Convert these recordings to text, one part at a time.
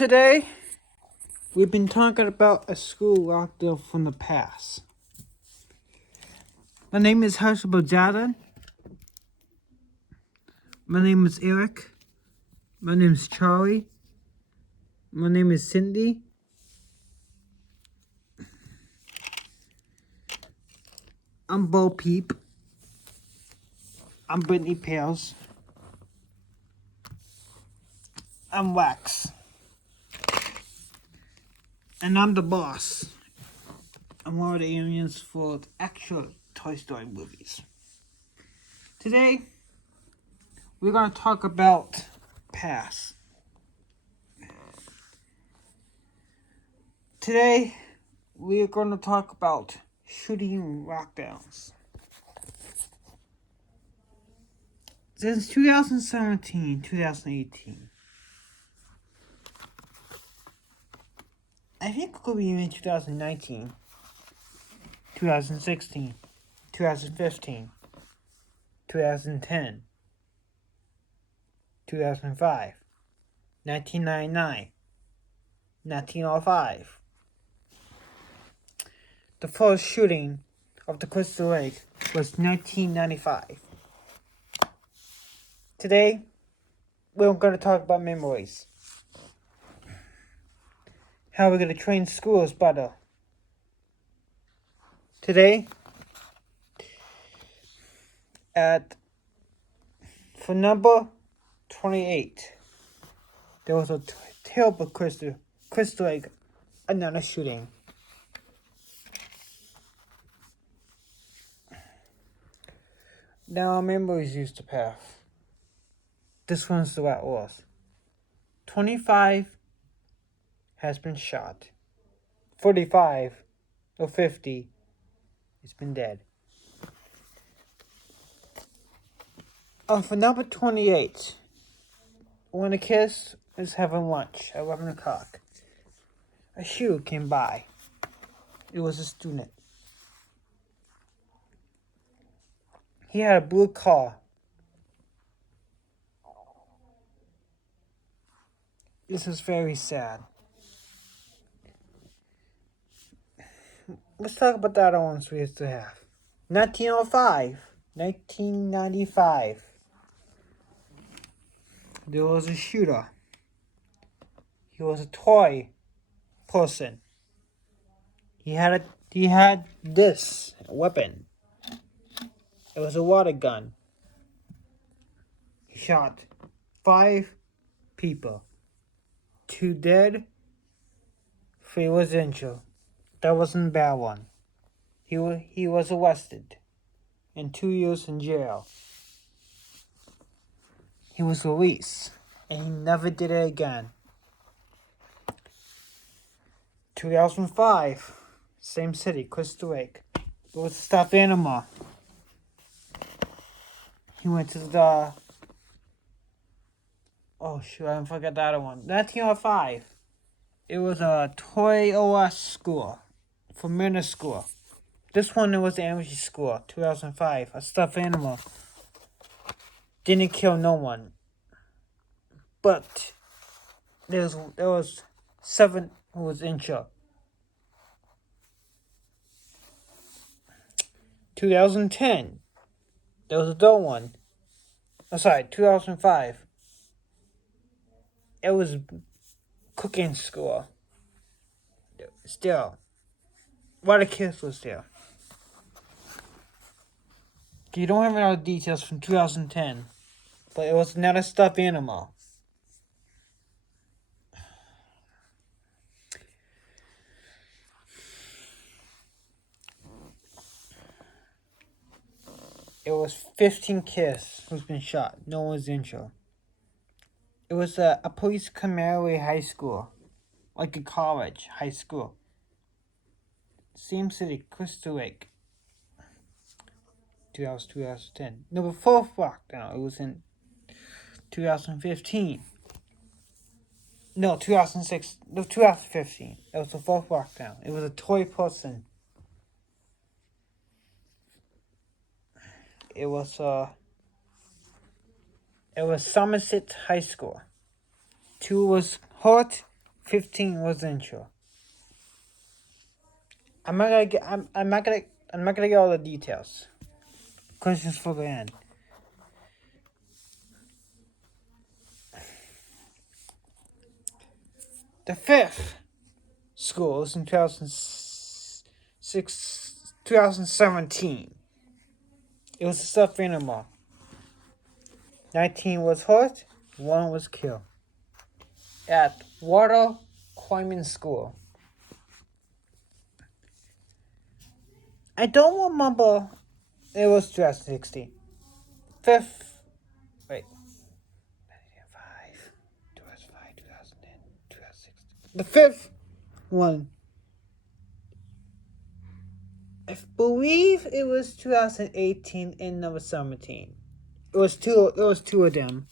Today, we've been talking about a school lockdown from the past. My name is Harshab Jadan. My name is Eric. My name is Charlie. My name is Cindy. I'm Bo Peep. I'm Brittany Pales. I'm Wax. And I'm the boss. I'm one of the aliens for the actual Toy Story movies. Today, we're going to talk about past. Today, we're going to talk about shooting lockdowns. Since 2017, 2018, I think it could be even 2019, 2016, 2015, 2010, 2005, 1999, 1905. The first shooting of the Crystal Lake was 1995. Today, we're going to talk about memories. How we're going to train schools better. Today, for number 28, there was a terrible Crystal Lake, another shooting. Now our memories used to pass. This one's the way it was. 25 has been shot. 45 or 50 has been dead. For number 28, when the kids was having lunch at 11 o'clock, a shooter came by. It was a student. He had a blue car. This was very sad. Let's talk about the other ones we used to have. 1995. There was a shooter. He was a toy person. He had this weapon. It was a water gun. He shot 5 people. 2 dead, 3 was injured. That wasn't a bad one. He was arrested and 2 years in jail. He was released and he never did it again. 2005, same city, Crystal Lake. It was a stuffed animal. He went to the... Oh shoot, I forgot the other one. 1905. It was a Toy OS school. For middle school. This one, it was the elementary school. 2005. A stuffed animal. Didn't kill no one. But there was 7 who was injured. 2010. There was a adult one. 2005. It was cooking school. Still. A lot of kids was there. You don't have any details from 2010. But it was not a stuffed animal. It was 15 kids who's been shot. No one was injured. It was a police commissary high school. Like a college, high school. Same city, Crystal Lake. 2010. No, before lockdown, it was in 2015. No, 2006. No, 2015. It was the fourth lockdown. It was a toy person. It was Somerset High School. 2 was hurt 15 was intro. I'm not gonna get all the details. Questions for the end. The fifth school was in 2017. It was a stuffed animal. 19 was hurt, 1 was killed. At Water Climbing School. I don't remember. It was 2016. Fifth. Wait. 2005, 2010, 2016. The fifth one. I believe it was 2018 and number 17. It was two of them.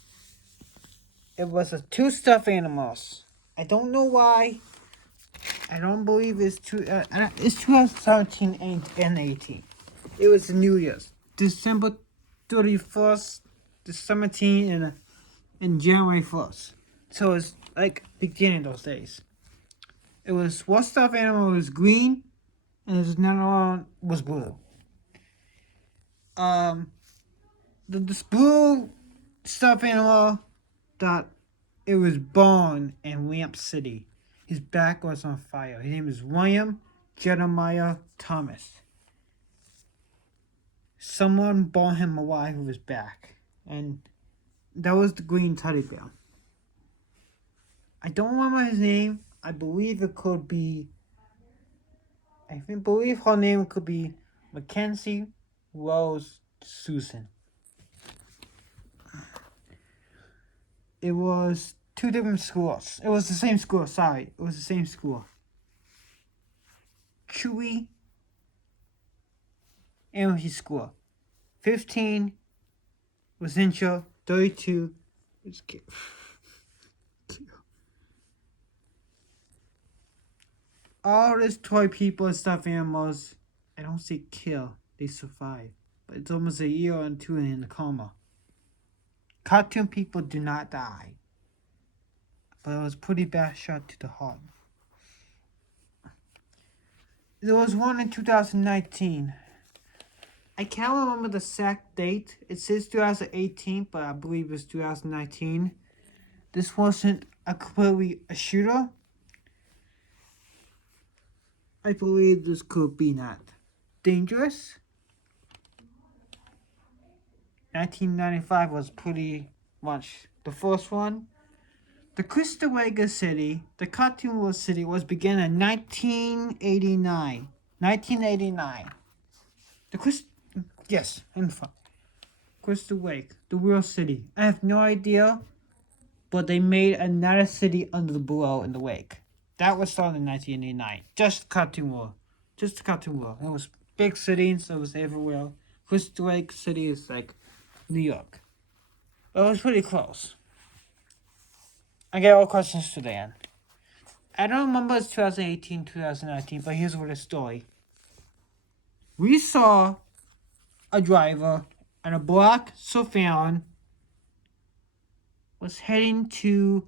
It was 2 stuffed animals. I don't know why. I don't believe it's 2017 and 18. It was New Year's. December 31st, the 17th, and January 1st. So it's like beginning those days. It was one stuffed animal was green, and another one was blue. This blue stuffed animal that it was born in Lamp City. His back was on fire. His name is William Jeremiah Thomas. Someone brought him alive with his back, and that was the green teddy bear. I don't remember his name. I believe it could be. Believe her name could be Mackenzie Rose Susan. It was 2 different schools. It was the same school. Sorry, it was the same school. Chewy Elementary School. 15 was intro. 32 was kill. All these toy people and stuffed animals, I don't say kill, they survive. But it's almost a year or 2 in a coma. Cartoon people do not die. But it was a pretty bad shot to the heart. There was one in 2019. I can't remember the exact date. It says 2018, but I believe it's 2019. This wasn't clearly a shooter. I believe this could be not dangerous. 1995 was pretty much the first one. The Cristawega City, the Cartoon World City, was began in 1989. 1989. Yes, info. Crystal Lake, the real city. I have no idea, but they made another city under the below in the lake. That was started in 1989. Just Cartoon World. Just Cartoon World. It was big cities, it was everywhere. Crystal Lake City is like New York. But it was pretty close. I get all questions to the end. I don't remember it's 2018, 2019, but here's what the story. We saw a driver and a black Sophion was heading to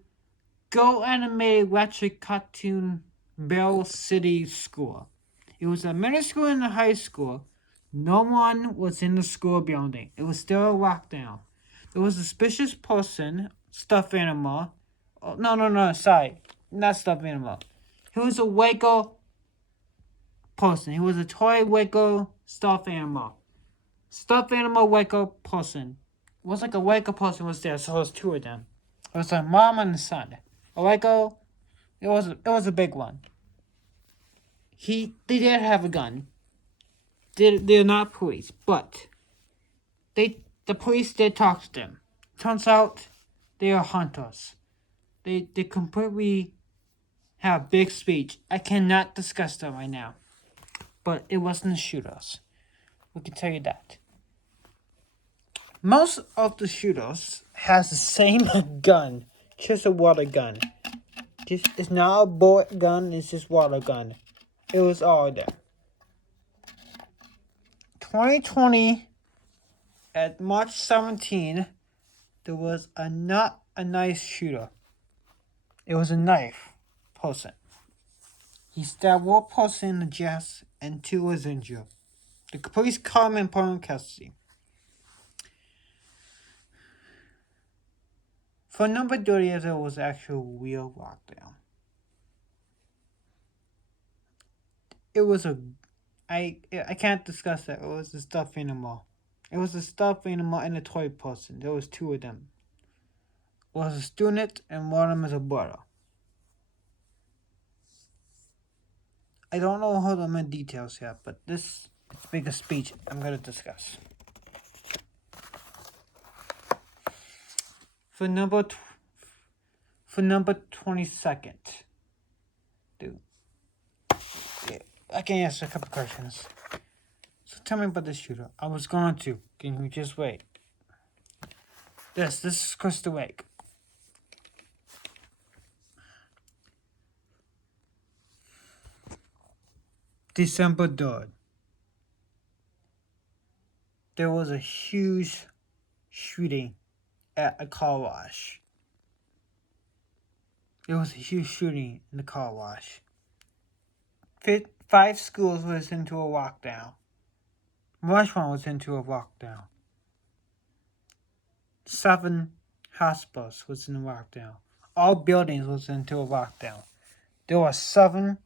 Go Animated Electric Cartoon Bell City School. It was a middle school and a high school. No one was in the school building. It was still a lockdown. There was a suspicious person, stuffed animal. Oh, no, sorry. Not stuffed animal. He was a Waco person. He was a toy Waco stuffed animal. Stuffed animal Waco person. It was like a Waco person was there, so it was 2 of them. It was a mom and a son. A Waco, it was a big one. They did have a gun. They're not police, but the police did talk to them. Turns out they are hunters. They completely have a big speech. I cannot discuss that right now. But it wasn't shooters. We can tell you that. Most of the shooters has the same gun. Just a water gun. It's not a bullet gun, it's just water gun. It was all there. 2020 at March 17, there was not a nice shooter. It was a knife person. He stabbed one person in the chest and 2 was injured. The police caught him and put him in custody. For a number of 30 years, it was actual real lockdown. It was I can't discuss that. It was a stuffed animal. It was a stuffed animal and a toy person. There was 2 of them. It was a student and one of them is a brother. I don't know all the main details yet, but this is the biggest speech I'm going to discuss. For number 22nd, dude, I can answer a couple questions. So tell me about this shooter. I was going to. Can you just wait? This is Crystal Lake. December 3rd. There was a huge shooting at a car wash. There was a huge shooting in the car wash. 5 schools was into a lockdown. Restaurant was into a lockdown. 7 hospitals was in a lockdown. All buildings was into a lockdown. There were 7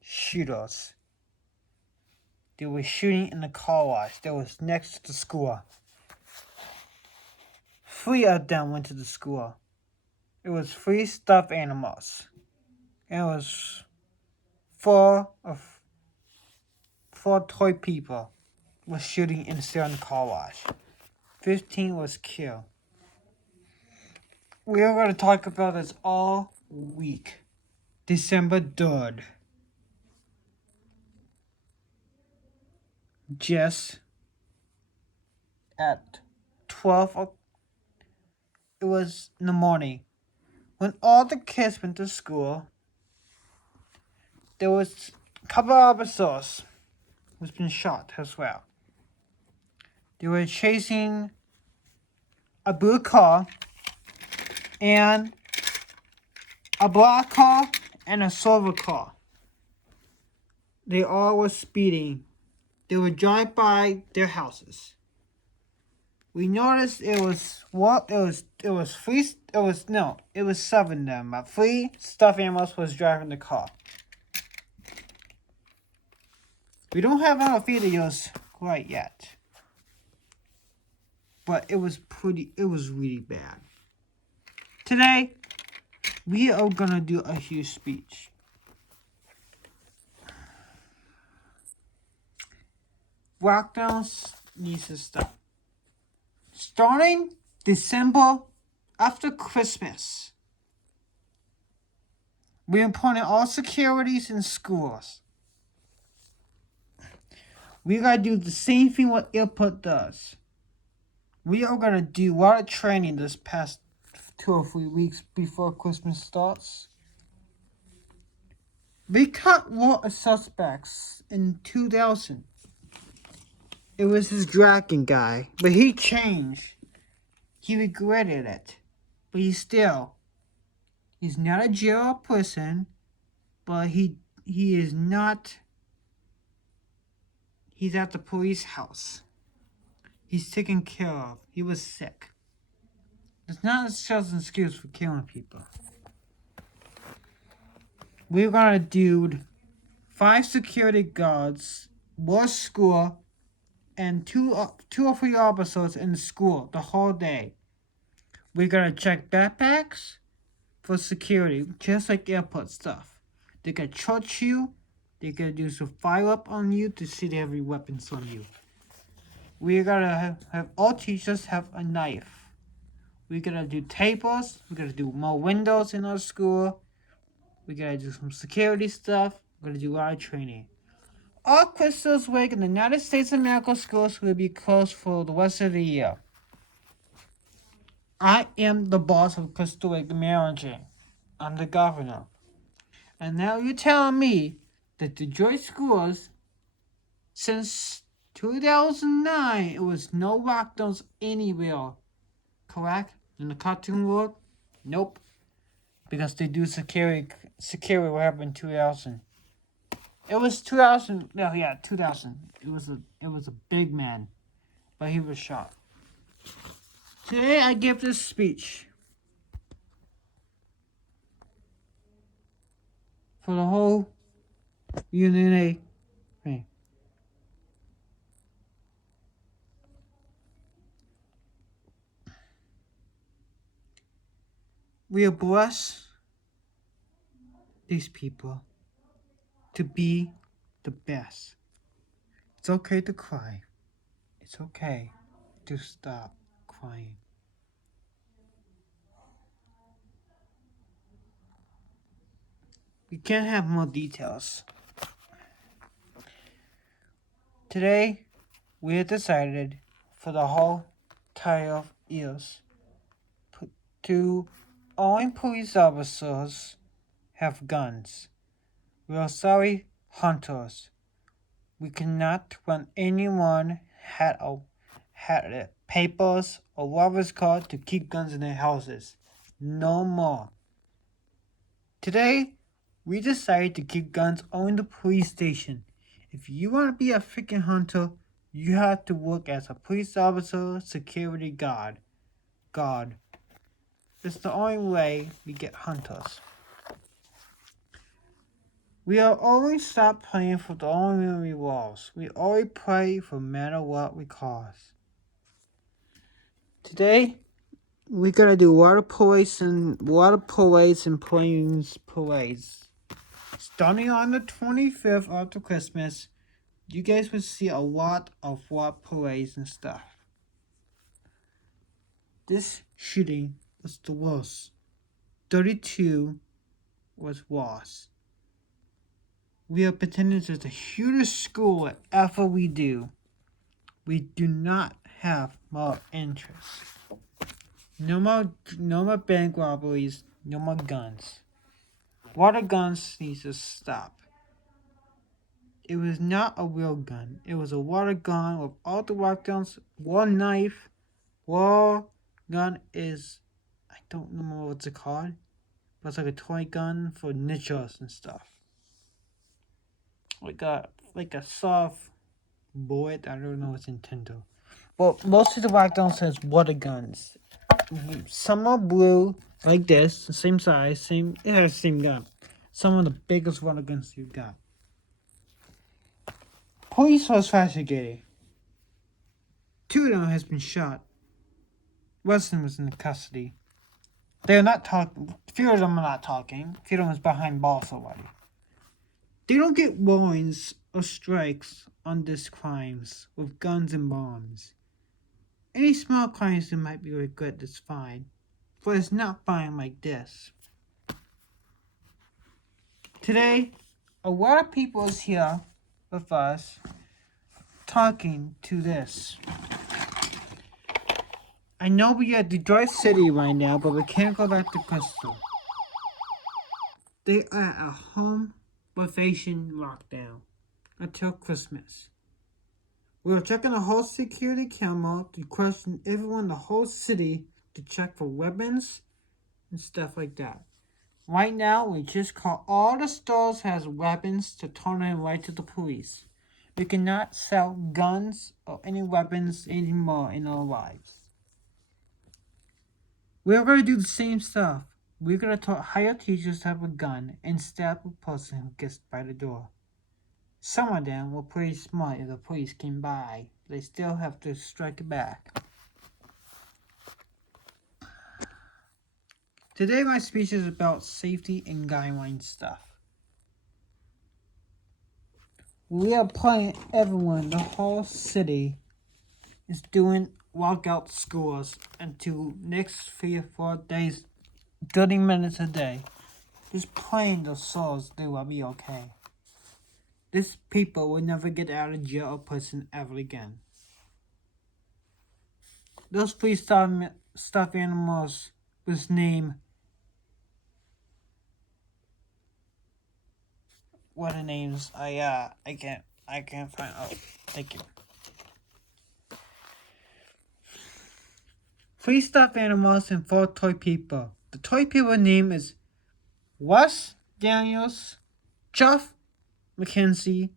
shooters. They were shooting in the car wash that was next to the school. 3 of them went to the school. It was 3 stuffed animals. And it was 4 toy people was shooting inside the car wash. 15 was killed. We are going to talk about this all week. December 3rd. Just at 12, it was in the morning. When all the kids went to school, there was a couple of officers who's been shot as well. They were chasing a blue car and a black car and a silver car. They all were speeding. They were driving by their houses. We noticed it was 7 of them, but 3 stuffed animals was driving the car. We don't have all the videos quite yet. But it was really bad. Today, we are gonna do a huge speech. Lockdowns needs to stop. Starting December after Christmas, we're putting all securities in schools. We gotta do the same thing what Airport does. We are gonna do a lot of training this past 2 or 3 weeks before Christmas starts. We caught a lot of suspects in 2000. It was this dragon guy, but he changed. He regretted it, but he's not a jail person, but he is not. He's at the police house. He's taken care of. He was sick. It's not just an excuse for killing people. We're gonna do 5 security guards, 1 school, and 2 or 3 officers in the school the whole day. We're gonna check backpacks for security, just like airport stuff. They can touch you. They can do some fire up on you to see they have any weapons on you. We're gonna have all teachers have a knife. We're gonna do tables. We're gonna do more windows in our school. We're gonna do some security stuff. We're gonna do a lot of training. All Christmas week in the United States of America schools will be closed for the rest of the year. I am the boss of Crystal Lake Managing. I'm the governor. And now you're telling me that the Detroit schools, since 2009, it was no lockdowns anywhere. Correct? In the cartoon world? Nope. because they do security what happened in 2000. It was 2000. No, yeah, 2000. It was a big man, but he was shot. Today I give this speech for the whole UNA. We are blessed, these people, to be the best. It's okay to cry. It's okay to stop crying. We can't have more details. Today, we have decided for the whole entire of years to only police officers have guns. We are sorry, hunters. We cannot when anyone had papers or robber's card to keep guns in their houses. No more. Today, we decided to keep guns only in the police station. If you want to be a freaking hunter, you have to work as a police officer, security guard. It's the only way we get hunters. We have always stopped playing for the only walls. We always play for no matter what we cause. Today, we're gonna do water parades and planes parades. Starting on the 25th after Christmas, you guys will see a lot of water parades and stuff. This shooting was the worst. 32 was worse. We are pretending it's the hugest school whatever we do. We do not have more interest. No more bank robberies, no more guns. Water guns needs to stop. It was not a real gun. It was a water gun with all the water guns, one knife. Water gun is, I don't remember what's it called, but it's like a toy gun for ninjas and stuff. Like a soft bullet. I don't know what's Nintendo. But most of the water guns has water guns. Some are blue, like this, the same size, it has the same gun. Some of the biggest water guns you've got. Police was investigating. 2 of them has been shot. Weston was in custody. They are not talking. Few of them are not talking. Few of them is behind bars already. They don't get warnings or strikes on these crimes with guns and bombs. Any small crimes that might be regret is fine, but it's not fine like this. Today, a lot of people is here with us talking to this. I know we are at Detroit City right now, but we can't go back to Crystal. They are at a home rotation lockdown until Christmas. We are checking the whole security camera to question everyone in the whole city to check for weapons and stuff like that. Right now, we just call all the stores has weapons to turn them right to the police. We cannot sell guns or any weapons anymore in our lives. We are going to do the same stuff. We're going to hire teachers to have a gun and stab a person who gets by the door. Some of them were pretty smart if the police came by. They still have to strike it back. Today my speech is about safety and guideline stuff. We are playing everyone, the whole city is doing walkout schools until next 3 or 4 days, 30 minutes a day. Just playing the souls, they will be okay. These people will never get out of jail or prison ever again. Those 3 stuffed animals was named, what are names? I can't find. Oh, thank you. 3 stuffed animals and 4 toy people. The toy people name is Wes Daniels, Jeff McKenzie,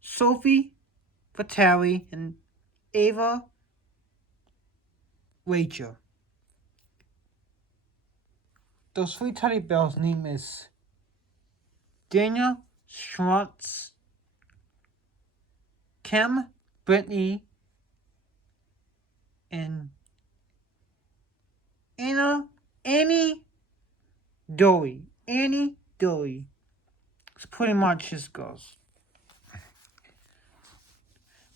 Sophie Vitale, and Ava Rachel. Those 3 teddy bears' name is Daniel Schwartz, Kim, Brittany, and Annie Dowie. Annie Dowie. It's pretty much his girls.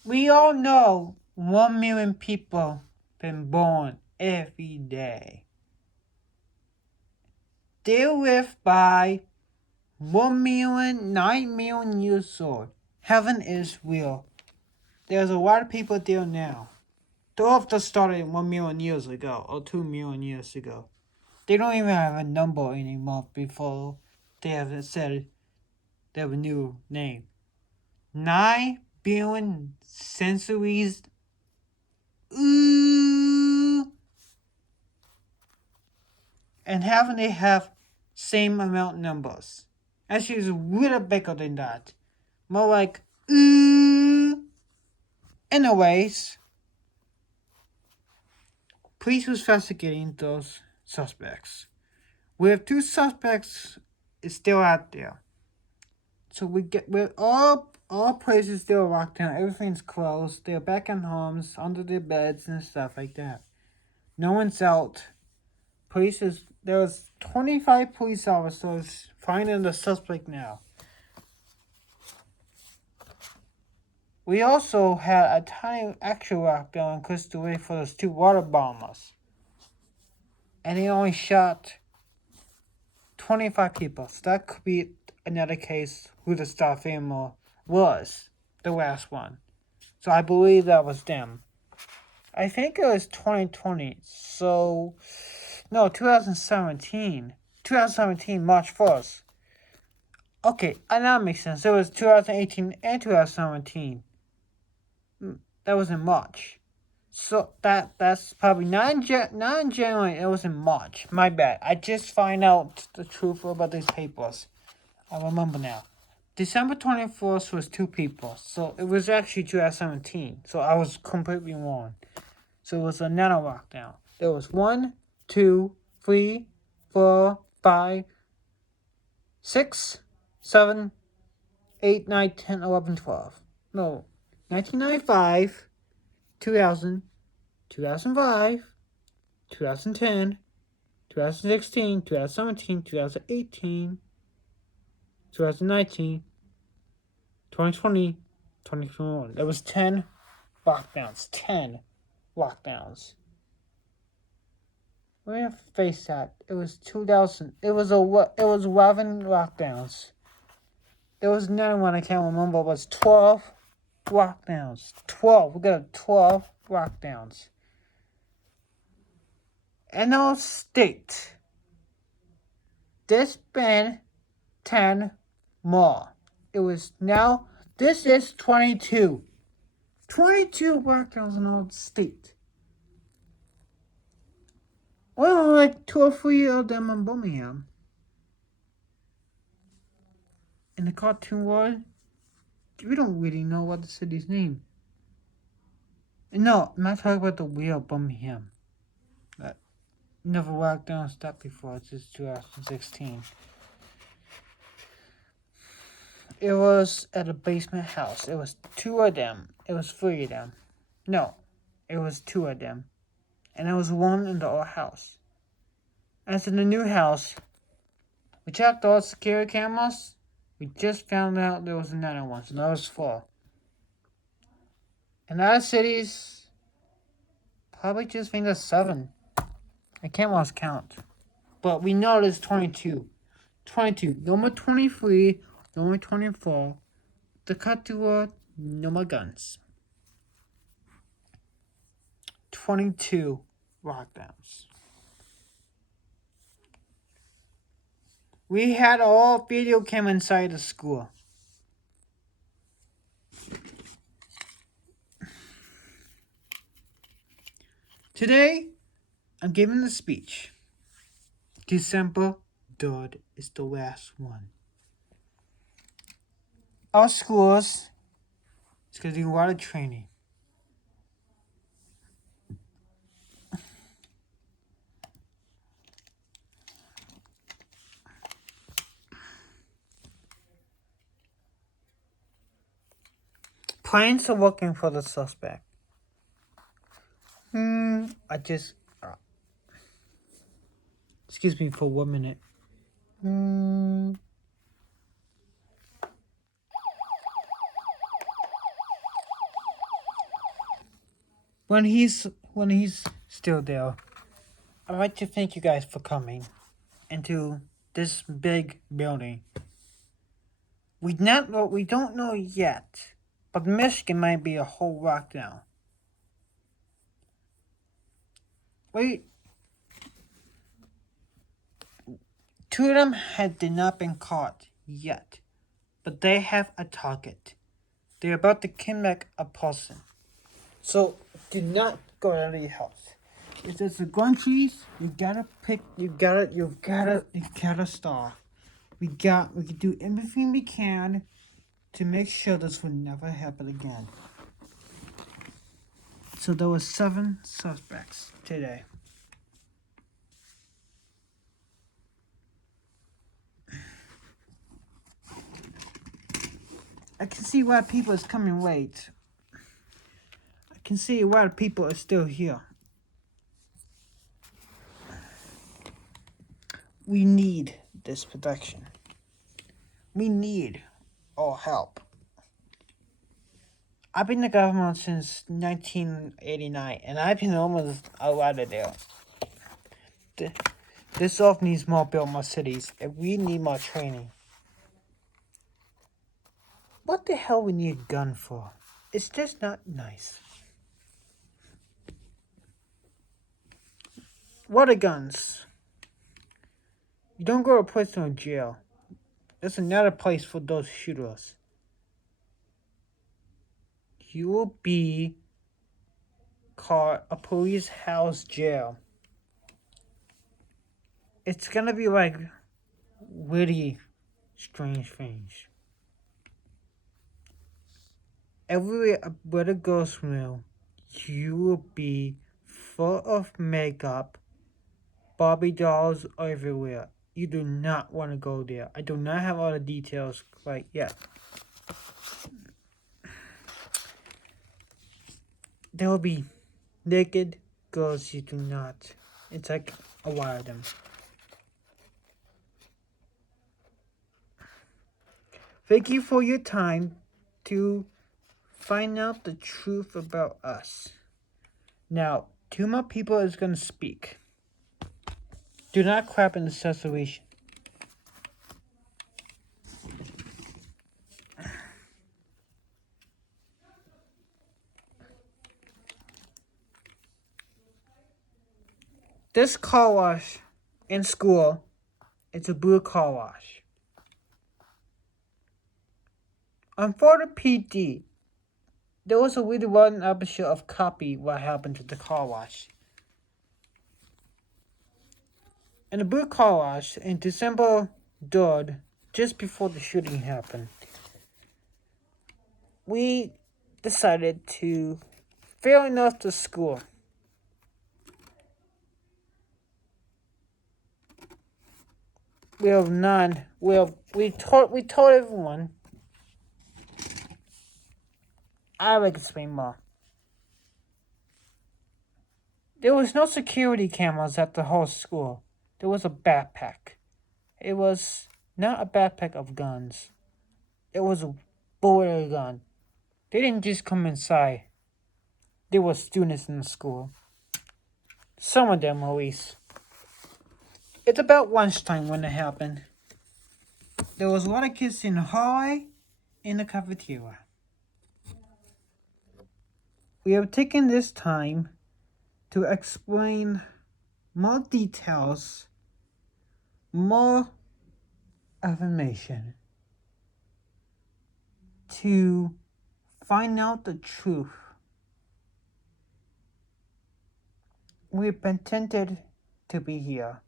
We all know 1 million people been born every day. They live by 1,000,009,000,000 years old. Heaven is real. There's a lot of people there now. The Earth just started 1 million years ago, or 2 million years ago. They don't even have a number anymore before they have said they have a new name. 9 billion centuries. Ooh. And haven't they have same amount numbers? Actually, it's a little bigger than that. More like ooh. Anyways, police was investigating those suspects. We have 2 suspects is still out there. So with all places still locked down, everything's closed. They're back in homes, under their beds and stuff like that. No one's out. There was 25 police officers finding the suspect now. We also had a tiny extra lockdown in Costa Rica for those 2 water bombers. And they only shot 25 people. So that could be another case who the staff animal was, the last one. So I believe that was them. I think it was 2020. So, no, 2017. 2017, March 1st. Okay, that makes sense. It was 2018 and 2017. That was in March. So that's probably not in January. It was in March. My bad. I just find out the truth about these papers. I remember now. December 24th was 2 people. So it was actually 2017. So I was completely wrong. So it was another lockdown. There was 1, 2, 3, 4, 5, 6, 7, 8, 9, 10, 11, 12. No. 1995, 2000, 2005, 2010, 2016, 2017, 2018, 2019, 2020, 2021. There was 10 lockdowns. 10 lockdowns. We're gonna face that. It was 2000. It was 11 lockdowns. There was another one I can't remember. It was 12 lockdowns. 12. We got 12 lockdowns. In our state, there's been 10 more. It was now, this is 22. 22 lockdowns in our state. Well, like 2 or 3 of them in Birmingham. In the cartoon world, we don't really know what the city's name. No, I'm not talking about the real Birmingham. That never walked down a step before. It's just 2016. It was at a basement house. It was 2 of them. It was 3 of them. No, it was 2 of them. And there was 1 in the old house. As in the new house, we checked all security cameras. We just found out there was another one. So that was 4. In other cities, probably just think there's 7. I can't lost count. But we know there's 22. 22. No more 23. No more 24. The cut to no more guns. 22 lockdowns. We had all video cam inside the school. Today, I'm giving a speech. December 3rd is the last one. Our schools is going to do a lot of training. Planes are looking for the suspect. Excuse me for 1 minute. When he's still there, I'd like to thank you guys for coming into this big building. We don't know yet, but Michigan might be a whole lockdown. Two of them did not been caught yet, but they have a target. They're about to kidnap a person. So do not go out of your house. If there's a gun trees, you gotta start. We can do everything we can to make sure this will never happen again. So there were 7 suspects today. I can see why people is coming late. I can see why people are still here. We need this protection. We need all help. I've been in the government since 1989, and I've been almost a lot of there. This off needs more build more cities, and we need more training. What the hell we need a gun for? It's just not nice. What are guns? You don't go to prison or jail. There's another place for those shooters. You will be called a police house jail. It's gonna be like really strange things. Everywhere a brother goes through, you will be full of makeup, Barbie dolls everywhere. You do not want to go there. I do not have all the details quite yet. There will be naked girls you do not. It's like a lot of them. Thank you for your time to find out the truth about us. Now, 2 more people is going to speak. Do not clap in the situation. This car wash in school, it's a blue car wash. On Florida PD, there was a really rotten episode of Copy what happened to the car wash. In the blue car wash, in December 3rd, just before the shooting happened, we decided to fail enough to school. We told everyone. I will explain more. There was no security cameras at the whole school. There was a backpack. It was not a backpack of guns. It was a bullet gun. They didn't just come inside. There were students in the school. Some of them, at least. It's about lunchtime when it happened. There was a lot of kids in the hallway, in the cafeteria. We have taken this time to explain more details, more information, to find out the truth. We've been tempted to be here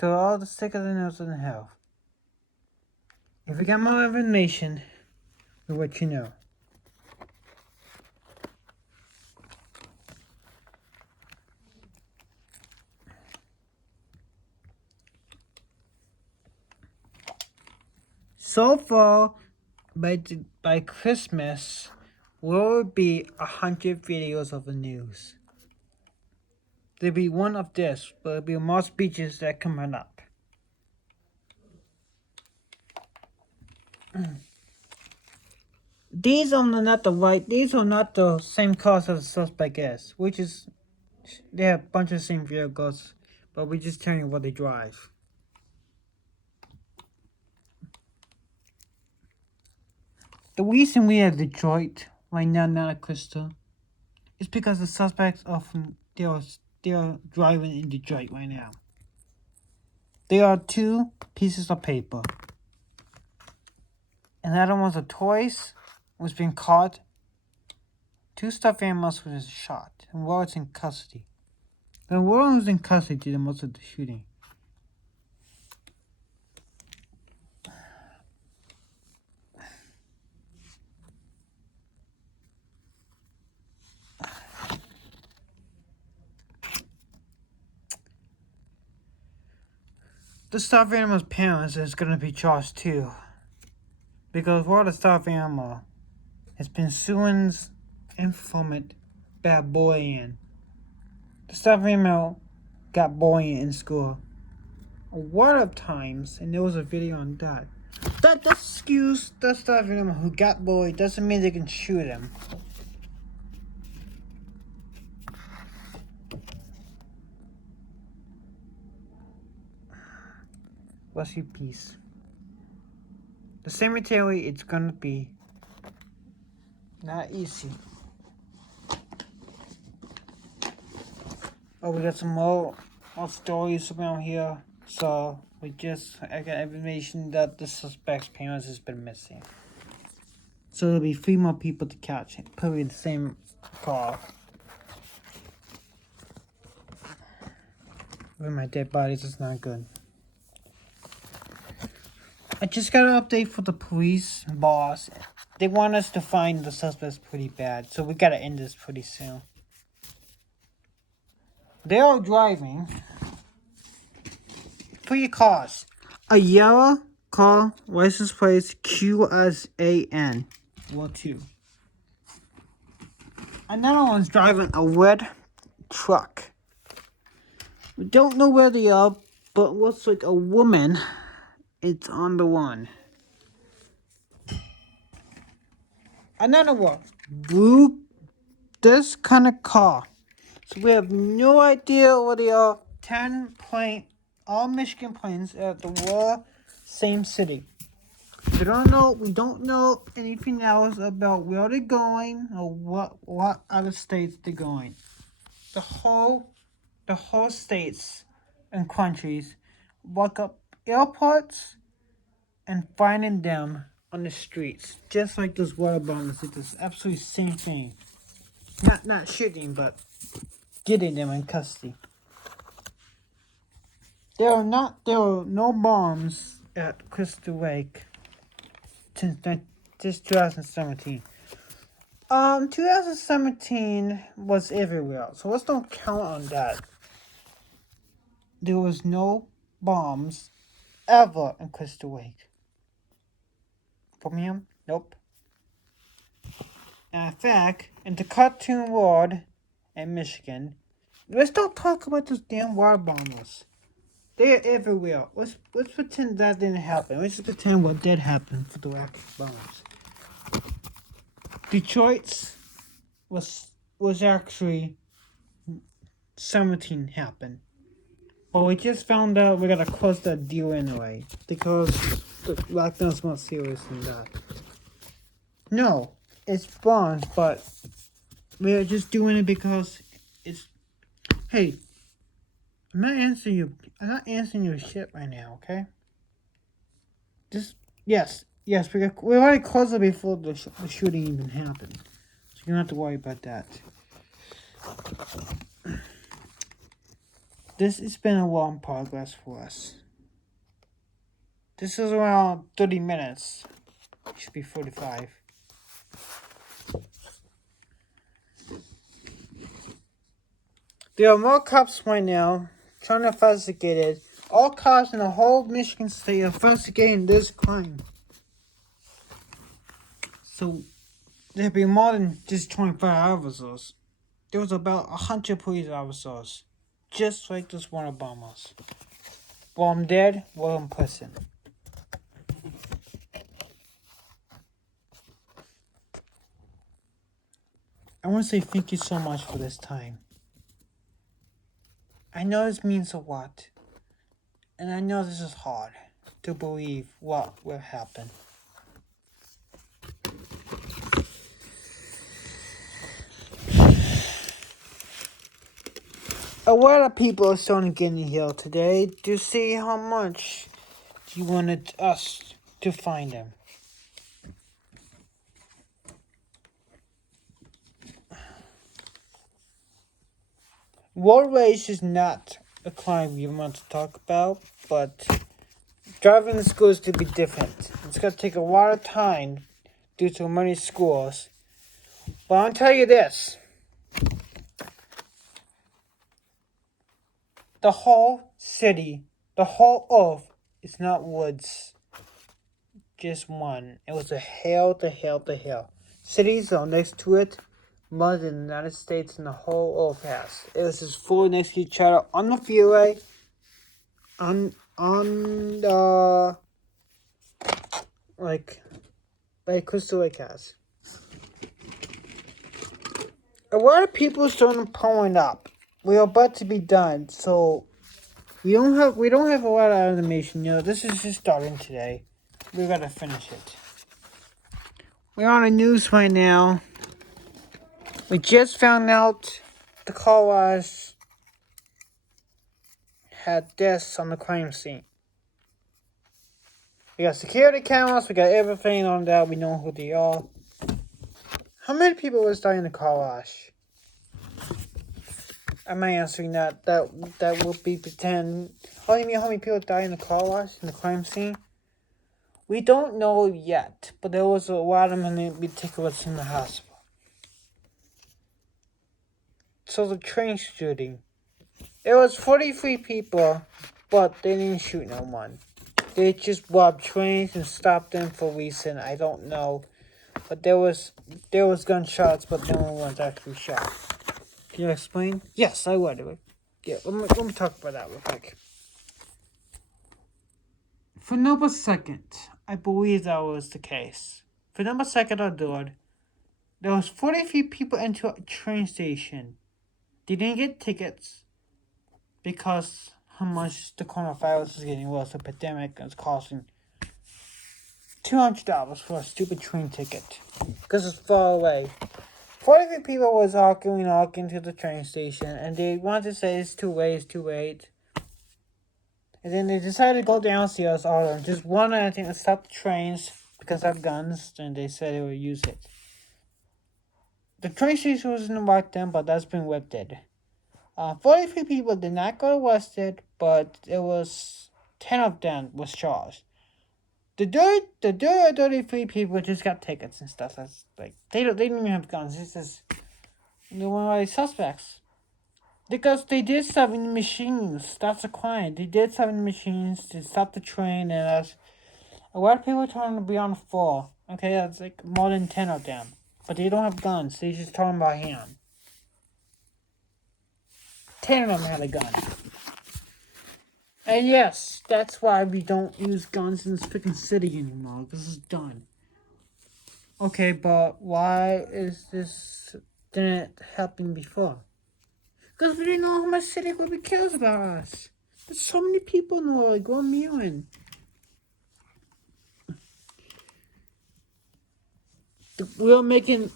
to all the citizens in hell. If we get more information, we'll let you know. So far, by Christmas, will be 100 videos of the news. There'll be one of this, but there'll be more speeches that coming up. These are not the same cars as the suspect is, which is, they have a bunch of same vehicles, but we're just telling you what they drive. The reason we have Detroit right now, not Crystal, is because the suspects they are driving in Detroit right now. There are 2 pieces of paper. And the other one's a toys was being caught. 2 stuffed animals was shot, and one was in custody. The one was in custody did most of the shooting. The stuffed animal's parents is gonna be charged too, because one of the stuffed animal has been suing informant bad bullying. The stuffed animal got bullying in school a lot of times, and there was a video on that. That excuse the stuffed animal who got bullied doesn't mean they can shoot him. Bless you, peace. The cemetery, it's gonna be not easy. Oh, we got some more stories around here. So I got information that the suspect's parents has been missing. So there'll be 3 more people to catch. Probably the same car. With my dead bodies, it's not good. I just got an update for the police boss. They want us to find the suspects pretty bad, so we gotta end this pretty soon. They are driving 3 cars. A yellow car, license plate QSAN. 2. Another one's driving a red truck. We don't know where they are, but looks like a woman. It's on the one. Another one. Blue, this kind of car. So we have no idea what they are. 10 all Michigan planes at the same city. We don't know anything else about where they're going or what other states they're going. The whole states and countries walk up airports and finding them on the streets, just like those water bombers. It's the absolute same thing. Not shooting, but getting them in custody. There are no bombs at Crystal Lake since 2017. 2017 was everywhere, so let's don't count on that. There was no bombs ever in Crystal Lake. From him? Nope. In fact, in the cartoon world in Michigan, let's don't talk about those damn water bombers. They're everywhere. Let's pretend that didn't happen. Let's just pretend what did happen for the rocket bombs. Detroit's was actually 17 happened. But we just found out we gotta close that deal anyway, because the lockdown's more serious than that. No, it's bombs, but we're just doing it because it's. Hey, I'm not answering your shit right now, okay? Just yes, we already closed it before the shooting even happened, so you don't have to worry about that. This has been a long progress for us. This is around 30 minutes. It should be 45. There are more cops right now trying to investigate it. All cops in the whole Michigan state are investigating this crime. So there'll be more than just 25 officers. There was about 100 police officers, just like this one Obama's. One dead, one in prison. I want to say thank you so much for this time. I know this means a lot, and I know this is hard to believe what will happen. A lot of people are starting to get in here today to see how much you wanted us to find them. Road rage is not a crime we want to talk about, but driving to school is to be different. It's going to take a lot of time due to many schools. But I'll tell you this. The whole city, the whole earth is not woods. Just one. It was a hill to hill to hill. Cities are next to it. More than the United States and the whole earth has. It was just full next to each other on the freeway, on the like Crystal Lake has. A lot of people are starting pulling up. We're about to be done, so we don't have a lot of animation. You know, this is just starting today. We gotta finish it. We're on the news right now. We just found out the car wash had deaths on the crime scene. We got security cameras, we got everything on that, we know who they are. How many people was dying in the car wash? Am I answering that? That will be pretend. How many people died in the car wash, in the crime scene? We don't know yet, but there was a lot of many meticulous in the hospital. So the train shooting. It was 43 people, but they didn't shoot no one. They just robbed trains and stopped them for a reason, I don't know. But there was gunshots, but no one was actually shot. Can you explain? Yes, I would. Yeah, let me talk about that real quick. For number second, I believe that was the case. For number second or third, there was 43 people into a train station. They didn't get tickets because how much the coronavirus is getting worse. The pandemic is costing $200 for a stupid train ticket because it's far away. 43 people was walking to the train station, and they wanted to say it's too late. And then they decided to go downstairs, all just one at a time, to stop the trains because they have guns, and they said they would use it. The train station wasn't like them, but that's been lifted. 43 people did not get arrested, but it was 10 of them was charged. The 33 people just got tickets and stuff. That's like they didn't even have guns. It's just they were like suspects because they did stuff in the machines. That's a crime. They did stuff in the machines to stop the train, and a lot of people trying to be on the floor. Okay, that's like more than 10 of them, but they don't have guns. They just turn by hand. 10 of them had a gun. And yes, that's why we don't use guns in this freaking city anymore. This is done. Okay, but why is this didn't happen before? Because we didn't know how much city really cares about us. There's so many people in the world, like 1 million. We're making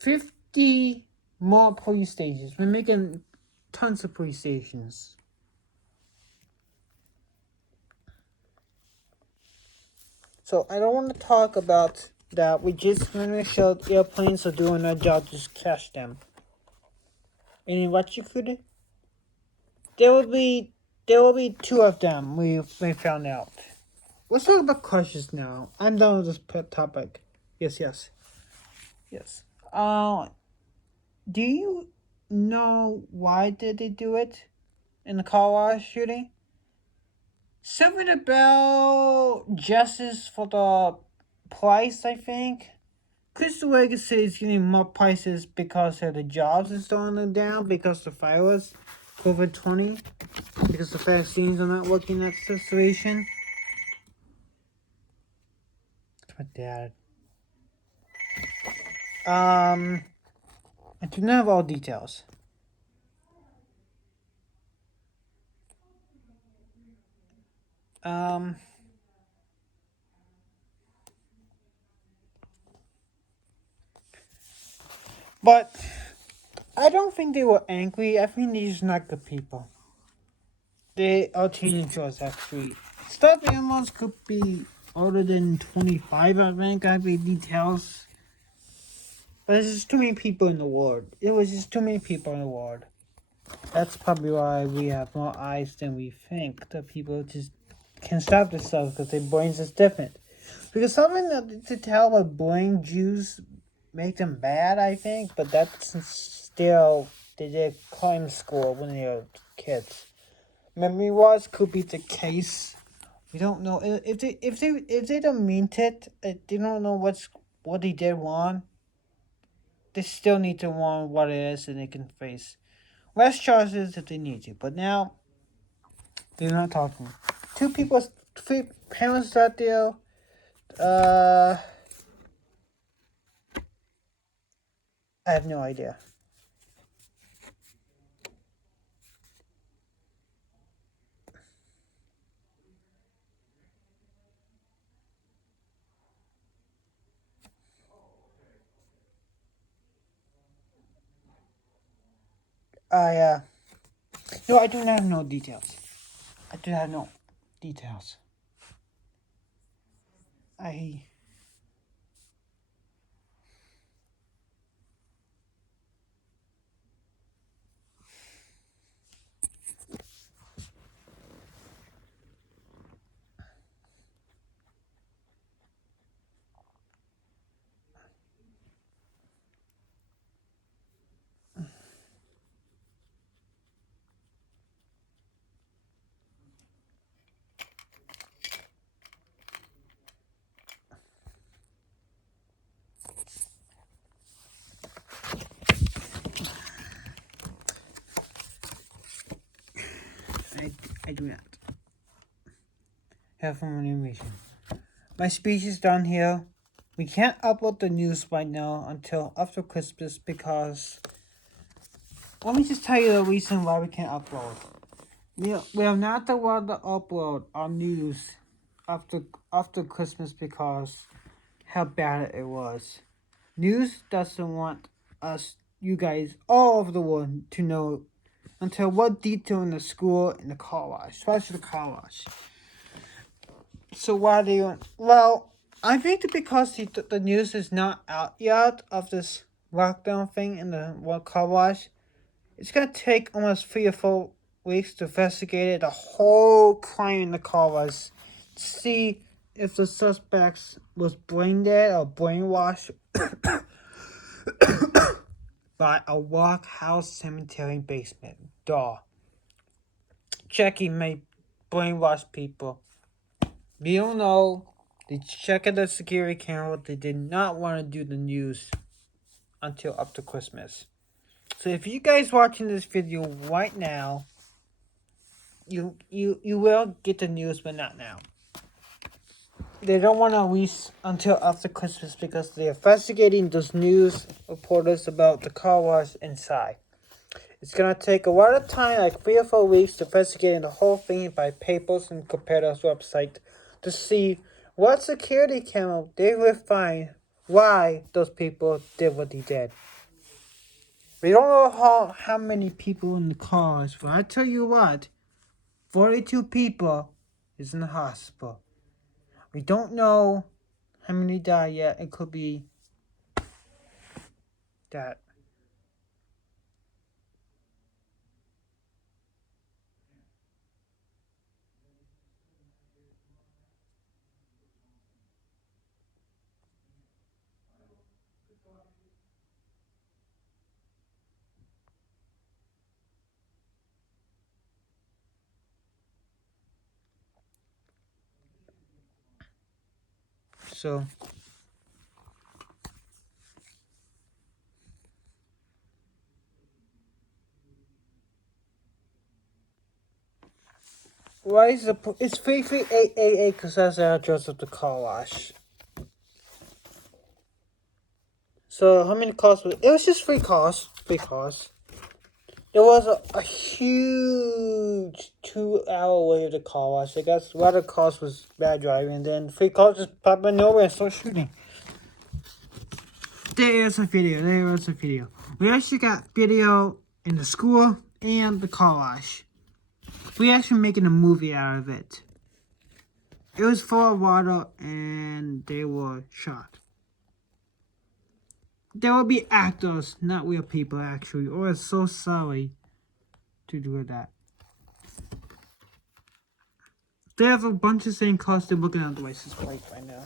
50 more police stations. We're making tons of police stations. So I don't want to talk about that. We just finished out airplanes are doing their job, just catch them. And what you could There will be two of them. We found out. Let's talk about crushes now. I'm done with this topic. Yes. Uh, do you know why did they do it in the Colorado shooting? Something about justice for the price, I think. Crystal Legacy is getting more prices because of the jobs is going down because of the virus, COVID-20, because the vaccines are not working in that situation. It's my dad. I do not have all details. Um, but I don't think they were angry. I think they're just not good people. They are teenagers, actually. Stuffed animals could be older than 25, I think. I have the details. But there's just too many people in the world. It was just too many people in the world. That's probably why we have more eyes than we think. The people just can't stop themselves because their brains is different. Because something that to tell about brain juice make them bad, I think. But that's still they did climb school when they were kids. Memory wise could be the case. We don't know if they don't mean it. They don't know what they did wrong. They still need to warn what it is, and they can face less charges if they need to. But now they're not talking. Three parents out there. I have no idea. I no, I do not have no details. I do have no details. I I do not have more information. My speech is done here. We can't upload the news right now until after Christmas because let me just tell you the reason why we can't upload. We are not allowed to upload our news after Christmas because how bad it was. News doesn't want you guys, all over the world, to know until what detail in the school and the car wash, especially the car wash. So why do you? Well, I think that because the news is not out yet of this lockdown thing in the car wash, it's gonna take almost 3 or 4 weeks to investigate it, the whole crime in the car wash, to see if the suspects was brain dead or brainwashed by a Walk House Cemetery basement. Duh. Jackie may brainwash people. We don't know. They checked the security camera. They did not want to do the news until up to Christmas. So if you guys watching this video right now, you will get the news, but not now. They don't want to release until after Christmas because they're investigating those news reporters about the car wash inside. It's gonna take a lot of time, like 3 or 4 weeks, to investigate the whole thing by papers and competitors' website to see what security camera they will find why those people did what they did. We don't know how many people in the cars, but I tell you what, 42 people is in the hospital. We don't know how many died yet. It could be that. So why is it's 33888 because that's the address of the car wash. So how many cars was it? Was just 3 cars. 3 cars. There was a huge 2-hour wait at the car wash. I guess one of the cars was bad driving, and then 3 cars just popped in nowhere and started shooting. There is a video. There is a video. We actually got video in the school and the car wash. We actually making a movie out of it. It was full of water and they were shot. There will be actors, not real people actually. Oh, I'm so sorry to do that. There's a bunch of same cars they're looking at the license plate right now.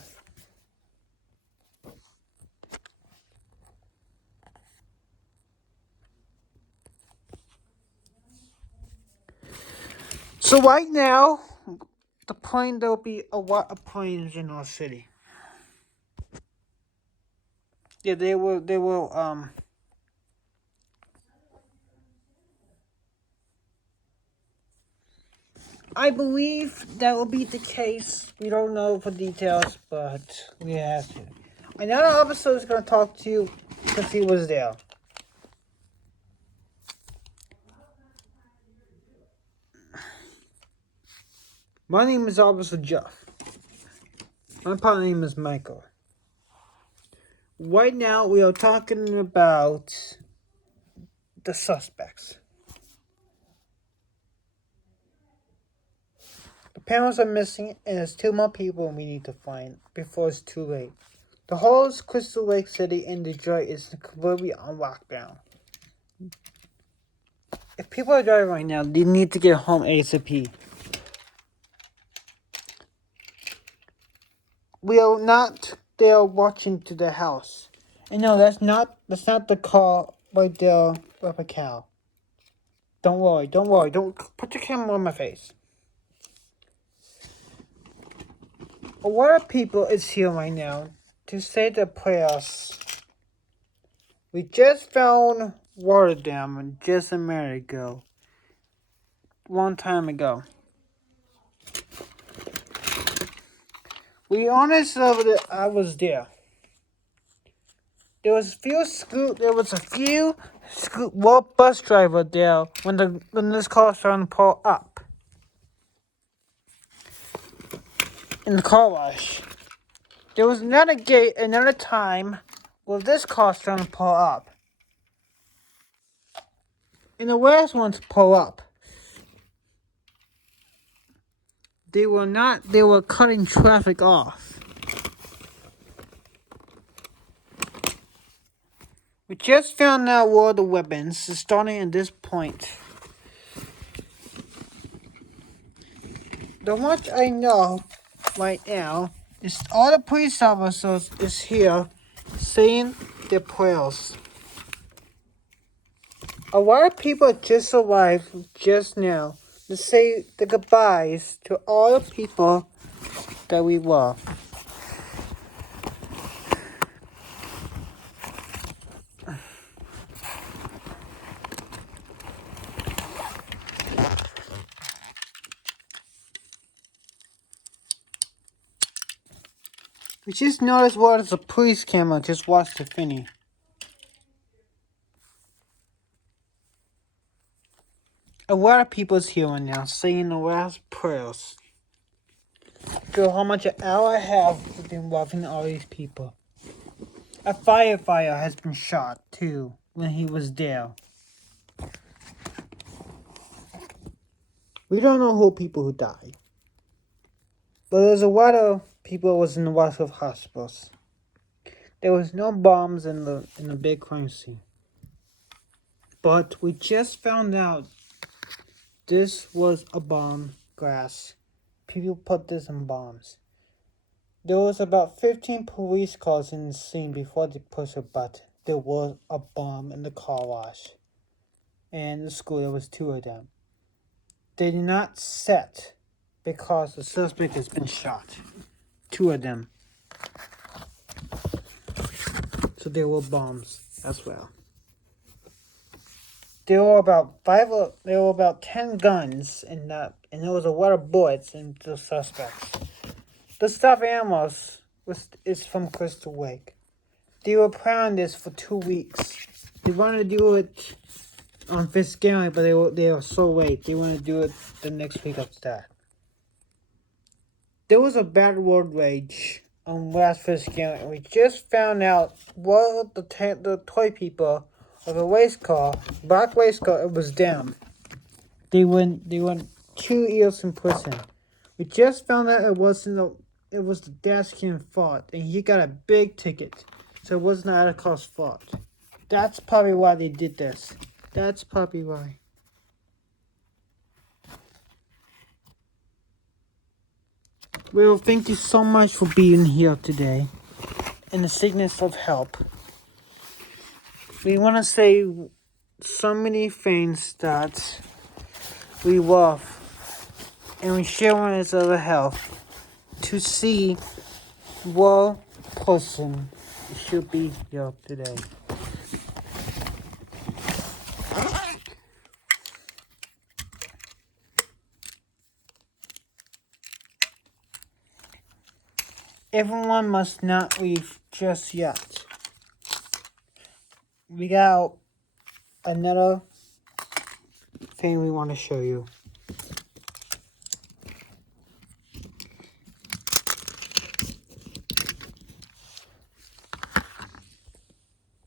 So right now, there'll be a lot of planes in our city. Yeah, they will, I believe that will be the case. We don't know for details, but we have to. Another officer is going to talk to you because he was there. My name is Officer Jeff. My partner name is Michael. Right now, we are talking about the suspects. The parents are missing, and there's 2 more people we need to find before it's too late. The whole Crystal Lake City in Detroit is completely on lockdown. If people are driving right now, they need to get home ASAP. We are not there watching to the house. And no, that's not the car right there with a cow. Don't worry, don't put your camera on my face. A lot of people is here right now to say their prayers. We just found water dam just a minute ago. Long time ago. We honest over there, I was there. There was a few bus driver there when this car started to pull up. In the car wash. There was another time where this car started to pull up. And the last one to pull up. They were cutting traffic off. We just found out where the weapons is starting at this point. The much I know right now is all the police officers is here saying their prayers. A lot of people just arrived just now to say the goodbyes to all the people that we love. We just noticed what is a police camera just watched the Finney. A lot of people's here right now saying the last prayers. Feel how much an hour and a half has been loving all these people. A firefighter has been shot too when he was there. We don't know who people who died. But there's a lot of people who was in a lot of hospitals. There was no bombs in the big crime scene. But we just found out this was a bomb glass. People put this in bombs. There was about 15 police cars in the scene before they pushed a button. There was a bomb in the car wash. And in the school, there was 2 of them. They did not set because the suspect has been shot. 2 of them. So there were bombs as well. There were about 10 guns in that, and there was a lot of bullets in the suspects. The stuffed animals is from Crystal Lake. They were planning this for 2 weeks. They wanted to do it on Thanksgiving, but they were so late. They wanted to do it the next week after that. There was a bad road rage on last Thanksgiving. We just found out what the toy people of a race car, black race car, it was them. They went 2 years in prison. We just found out it was the dash cam fault, and he got a big ticket. So it wasn't Atticus' fault. That's probably why they did this. That's probably why. Well, thank you so much for being here today. In the sickness of help. We want to say so many things that we love. And we share one each other health. To see what person should be here today. Everyone must not leave just yet. We got another thing we want to show you.